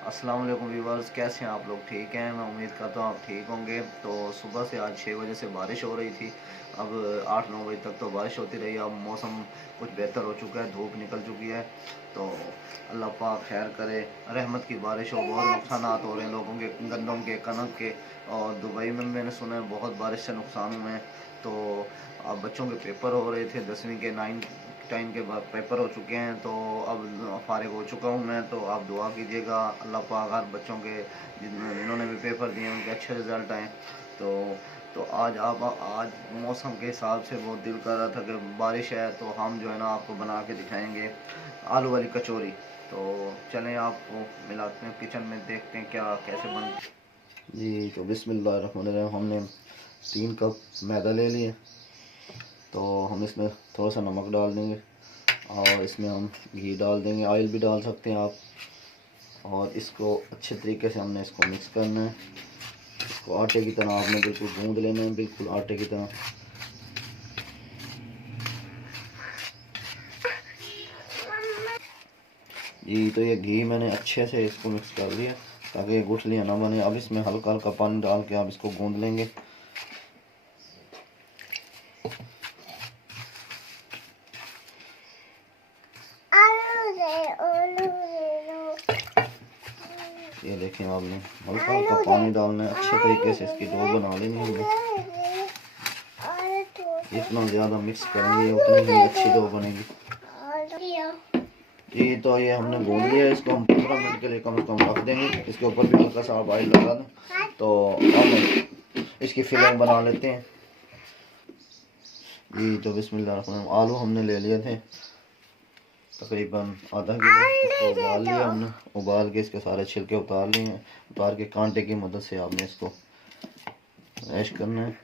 अस्सलाम वालेकुम व्यूवर्स, कैसे हैं आप लोग? ठीक हैं, मैं उम्मीद करता हूँ आप ठीक होंगे। तो सुबह से आज 6 बजे से बारिश हो रही थी। अब 8-9 बजे तक तो बारिश होती रही। अब मौसम कुछ बेहतर हो चुका है, धूप निकल चुकी है। तो अल्लाह पाक खैर करे, रहमत की बारिश हो। बहुत नुकसानात हो रहे हैं लोगों के, गंदम के, कनक के। और दुबई में मैंने सुना है बहुत बारिश से नुकसान हुए हैं। तो अब बच्चों के पेपर हो रहे थे, 10वीं के 9 10 के बाद पेपर हो चुके हैं। तो अब फारिग हो चुका हूँ मैं। तो आप दुआ कीजिएगा, अल्लाह पाक हर बच्चों के जिन्होंने भी पेपर दिए उनके अच्छे रिज़ल्ट आएँ। तो आज मौसम के हिसाब से बहुत दिल कर रहा था कि बारिश है, तो हम जो है ना आपको बना के दिखाएंगे आलू वाली कचौरी। तो चलें आपको मिलाते हैं किचन में, देखते हैं क्या कैसे बनती जी। तो बिस्मिल्लाहिर्रहमानिर्रहीम, हमने 3 कप मैदा ले लिए। तो हम इसमें थोड़ा सा नमक डाल देंगे और इसमें हम घी डाल देंगे, ऑयल भी डाल सकते हैं आप। और इसको अच्छे तरीके से हमने इसको मिक्स करना है। इसको आटे की तरह आपने बिल्कुल गूंद लेना है, बिल्कुल आटे की तरह। जी, तो ये घी मैंने अच्छे से इसको मिक्स कर लिया ताकि ये गुठलियाँ ना बने। अब इसमें हल्का हल्का पानी डाल के आप इसको गूंद लेंगे। ये देखें, आपने हल्का हल्का पानी डालना है, अच्छे तरीके से इसकी डो बना लेनी है हमने। जितना ज़्यादा मिक्स करेंगे उतनी ही अच्छी डो बनेगी। जी, तो ये हमने गूंद लिया है। इसको हम 15 मिनट के लिए कम से कम रख देंगे। इसके ऊपर भी हल्का सा ऑयल लगा दें। तो हम इसकी फिलिंग बना लेते हैं। जी, तो बिस्मिल्लाह, आलू हमने ले लिए थे तकरीबन आधा किलो। इसको उबाल लिया हमने, उबाल के इसके सारे छिलके उतार लिए हैं। उतार के कांटे की मदद से आपने इसको मैश करना है।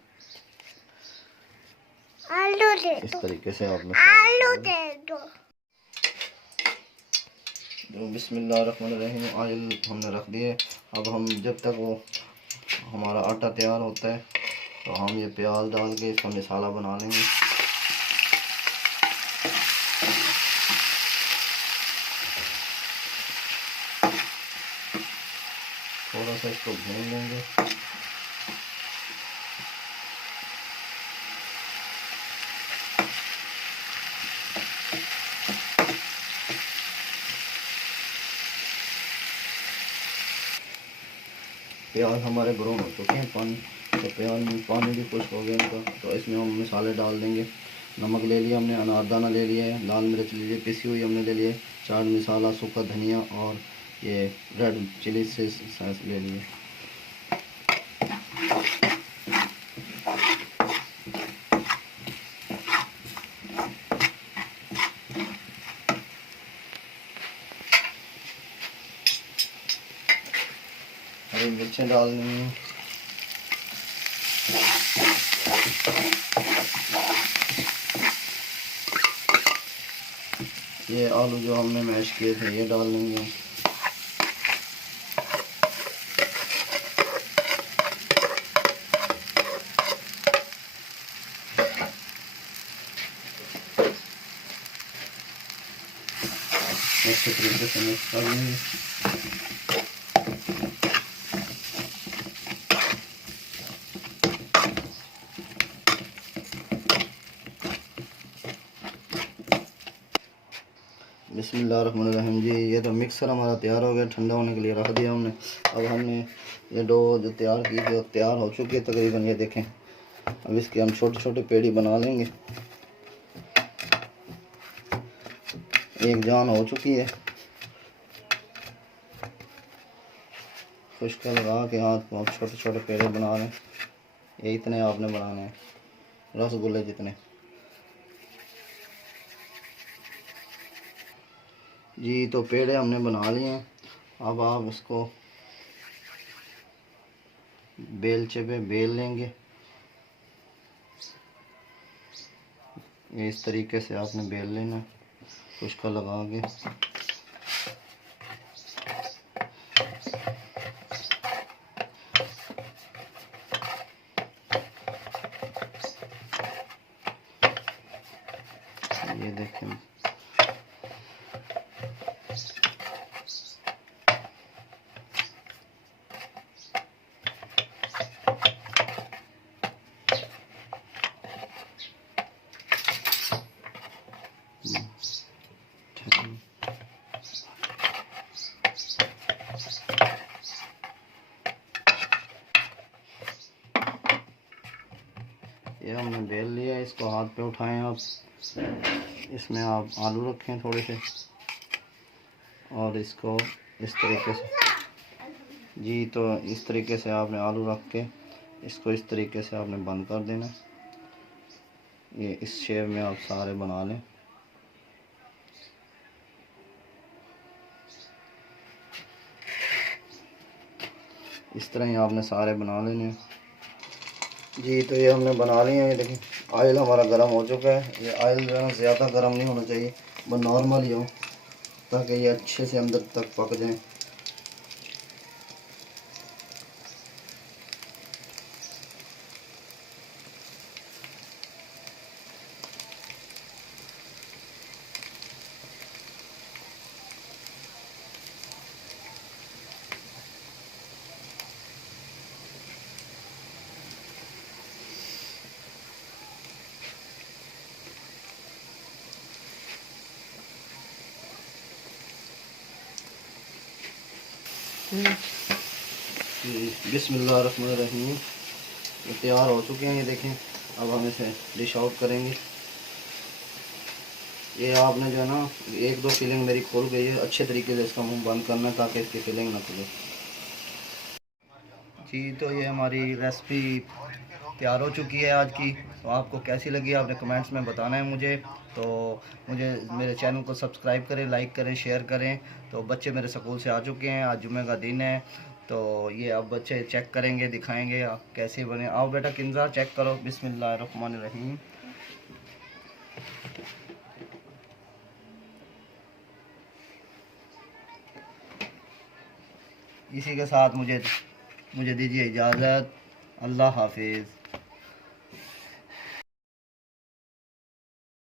इस तरीके से आपने तो बिस्मिल्लाहिर्रहमानिर्रहीम, ऑयल हमने रख दिए। अब हम जब तक वो हमारा आटा तैयार होता है तो हम ये प्याज डाल के इसका मसाला बना लेंगे। थोड़ा सा इसको भून लेंगे। प्याज हमारे ब्राउन हो चुके हैं, तो प्याज में पानी भी खुश्क हो गया इनका। तो इसमें हम मसाले डाल देंगे। नमक ले लिया हमने, अनारदाना ले लिया है, लाल मिर्च ले लिए पिसी हुई हमने ले लिए, चाट मसाला, सूखा धनिया और ये रेड चिली से ले लिए। हरी मिर्चें डालनी है। ये आलू जो हमने मैश किए थे ये डाल लेंगे। अच्छे तरीके से मिक्स कर लेंगे। बिस्मिल्लाहिर्रहमानिर्रहीम। जी, ये तो मिक्सर हमारा तैयार हो गया, ठंडा होने के लिए रख दिया हमने। अब हमने ये डो जो तैयार की थी तैयार हो चुकी है तकरीबन, ये देखें। अब इसके हम छोटे छोटे पेड़ी बना लेंगे। एक जान हो चुकी है, खुश्का लगा के हाथ को आप छोटे छोटे पेड़े बना लें। ये इतने आपने बनाने हैं, रसगुल्ले जितने। जी, तो पेड़े हमने बना लिए हैं। अब आप इसको बेलचे पे बेल लेंगे। ये इस तरीके से आपने बेल लेना, खुश्का लगा के। ये देखें, हाथ पे उठाएं आप, इसमें आप आलू रखें थोड़े से और इसको इस तरीके से जी, तो इस तरीके से आपने आलू रख के इसको इस तरीके से आपने बंद कर देना। ये इस शेप में आप सारे बना लें। इस तरह ही आपने सारे बना लेने जी। तो ये हमने बना लिए हैं। ये देखिए ऑयल हमारा गर्म हो चुका है। ये ऑयल जो है ज़्यादा गर्म नहीं होना चाहिए, बस नॉर्मल ही हो, ताकि ये अच्छे से अंदर तक पक जाए। बिस्मिल्लाहिर्रहमानिर्रहीम। ये तैयार हो चुके हैं। ये देखें, अब हम इसे डिश आउट करेंगे। ये आपने जो है ना, एक दो फिलिंग मेरी खुल गई है, अच्छे तरीके से इसका मुंह बंद करना है ताकि इसकी फिलिंग ना खुले जी। तो ये हमारी रेसिपी तैयार हो चुकी है आज की। तो आपको कैसी लगी आपने कमेंट्स में बताना है मुझे। तो मुझे मेरे चैनल को सब्सक्राइब करें, लाइक करें, शेयर करें। तो बच्चे मेरे स्कूल से आ चुके हैं, आज जुमे का दिन है। तो ये अब बच्चे चेक करेंगे, दिखाएंगे आप कैसे बने। आओ बेटा किंजा चेक करो। बिस्मिल्लाहिर्रहमानिर्रहीम। इसी के साथ मुझे दीजिए इजाज़त। अल्लाह हाफिज़।